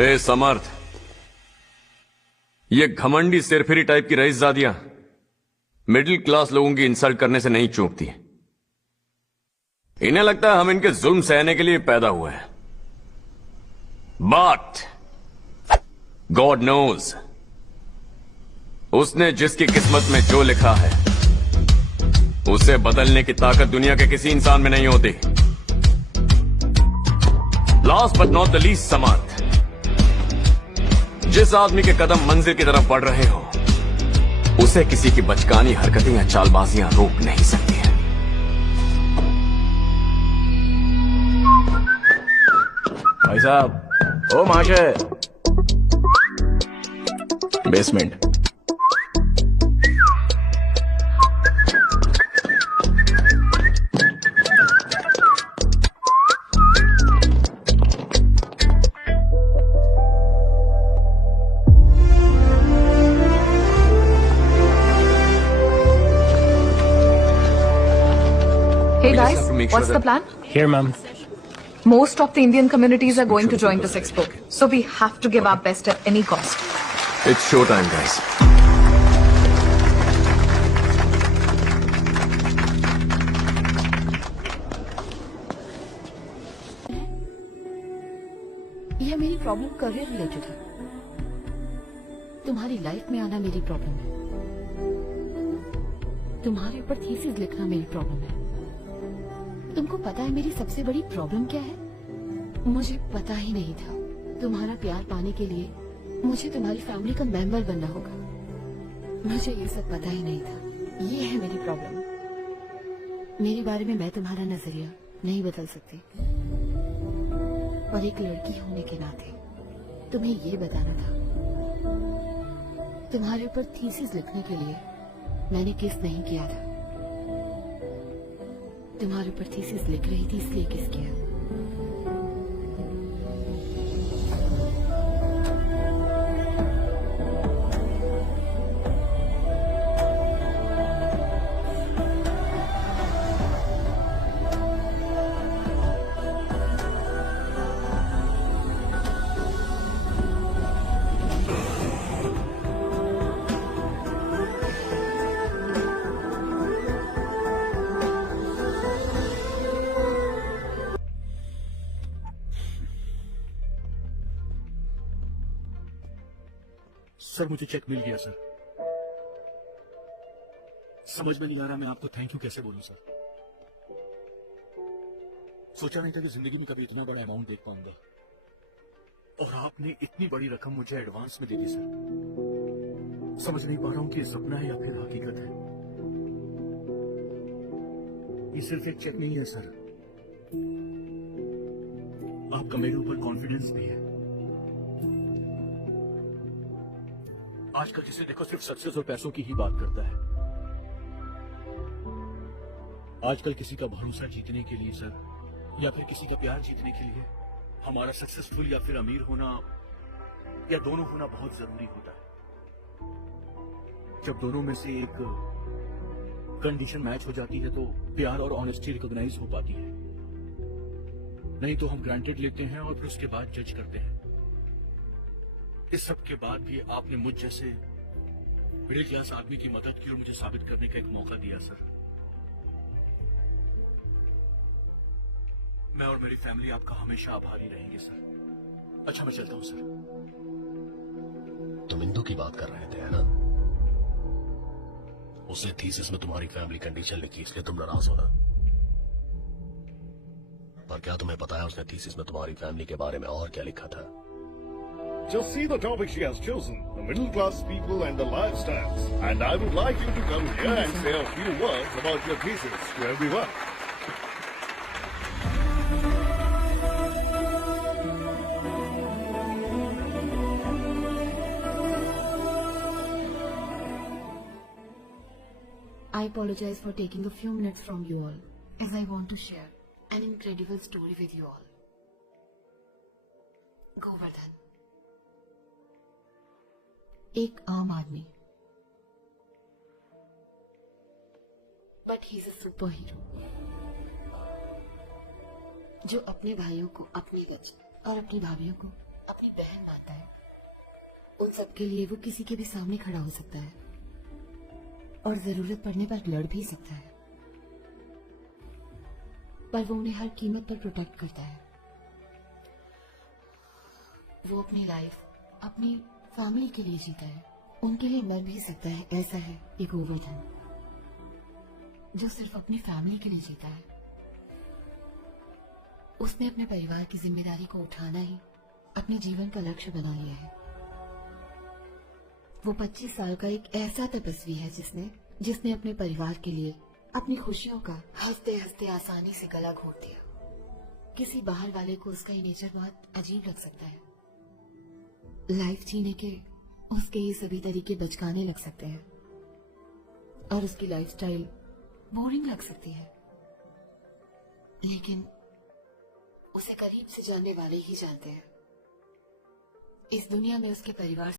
ए समर्थ, ये घमंडी सिरफिरी टाइप की रईसजादियां मिडिल क्लास लोगों की इंसल्ट करने से नहीं चूकती। इन्हें लगता है हम इनके जुल्म सहने के लिए पैदा हुए हैं। बट गॉड नोज, उसने जिसकी किस्मत में जो लिखा है उसे बदलने की ताकत दुनिया के किसी इंसान में नहीं होती। Last but not the least Samarth, जिस आदमी के कदम मंजिल की तरफ बढ़ रहे हो उसे किसी की बचकानी हरकतें या चालबाजियां रोक नहीं सकती हैं। भाई साहब, ओ महाशय, basement. Hey guys, what's the plan? Here, ma'am. Most of the Indian communities are going to join this expo, so we have to give our best at any cost. It's show time, guys. यह मेरी problem career related है। तुम्हारी life में आना मेरी problem है। तुम्हारे ऊपर थीसिस लिखना मेरी प्रॉब्लम है। तुमको पता है मेरी सबसे बड़ी प्रॉब्लम क्या है? मुझे पता ही नहीं था तुम्हारा प्यार पाने के लिए मुझे तुम्हारी फैमिली का मेंबर बनना होगा। मुझे ये सब पता ही नहीं था। ये है मेरी प्रॉब्लम। मेरे बारे में मैं तुम्हारा नजरिया नहीं बदल सकती, और एक लड़की होने के नाते तुम्हें ये बताना था। तुम्हारे ऊपर थीसिस लिखने के लिए मैंने किस नहीं किया था। तुम्हारे ऊपर थीसिस लिख रही थी इसलिए किस किया। सर मुझे चेक मिल गया सर। समझ में नहीं आ रहा मैं आपको थैंक यू कैसे बोलूं सर। सोचा नहीं था कि जिंदगी में कभी इतना बड़ा अमाउंट देख पाऊंगा, और आपने इतनी बड़ी रकम मुझे एडवांस में दे दी सर। समझ नहीं पा रहा हूं कि ये सपना है या फिर हकीकत है। ये सिर्फ एक चेक नहीं है सर, आपका मेरे ऊपर कॉन्फिडेंस भी है। आजकल जिसे देखो सिर्फ सक्सेस और पैसों की ही बात करता है। आजकल किसी का भरोसा जीतने के लिए सर, या फिर किसी का प्यार जीतने के लिए हमारा सक्सेसफुल या फिर अमीर होना या दोनों होना बहुत जरूरी होता है। जब दोनों में से एक कंडीशन मैच हो जाती है तो प्यार और ऑनेस्टी रिकॉग्नाइज हो पाती है। नहीं तो हम ग्रांटेड लेते हैं और फिर उसके बाद जज करते हैं। इस सब के बाद भी आपने मुझ जैसे मिडिल क्लास आदमी की मदद की और मुझे साबित करने का एक मौका दिया सर। मैं और मेरी फैमिली आपका हमेशा आभारी रहेंगे सर। अच्छा मैं चलता हूं सर। तुम इंदु की बात कर रहे थे है ना? उसने थीसिस में तुम्हारी फैमिली कंडीशन लिखी इसलिए तुम नाराज हो ना? पर क्या तुम्हें पता है उसने थीसिस में तुम्हारी फैमिली के बारे में और क्या लिखा था? Just see the topic she has chosen, the middle class people and the lifestyles. And I would like you to come here and say a few words about your thesis to everyone. I apologize for taking a few minutes from you all, as I want to share an incredible story with you all. Govardhan, एक आम आदमी, but he is a super hero जो अपने भाइयों को अपनी वजह और अपनी भाभियों को अपनी बहन मानता है, उन सबके लिए वो किसी के भी सामने खड़ा हो सकता है और जरूरत पड़ने पर लड़ भी सकता है, पर वो उन्हें हर कीमत पर प्रोटेक्ट करता है। वो अपनी लाइफ अपनी फैमिली के लिए जीता है, उनके लिए मर भी सकता है। ऐसा है एक गोवर्धन जो सिर्फ अपनी फैमिली के लिए जीता है। उसने अपने परिवार की जिम्मेदारी को उठाना ही अपने जीवन का लक्ष्य बना लिया है। वो 25 साल का एक ऐसा तपस्वी है जिसने अपने परिवार के लिए अपनी खुशियों का हंसते हंसते आसानी से गला घोट दिया। किसी बाहर वाले को उसका ये नेचर बहुत अजीब लग सकता है। लाइफ जीने के उसके ये सभी तरीके बचकाने लग सकते हैं और उसकी लाइफस्टाइल बोरिंग लग सकती है, लेकिन उसे करीब से जानने वाले ही जानते हैं। इस दुनिया में उसके परिवार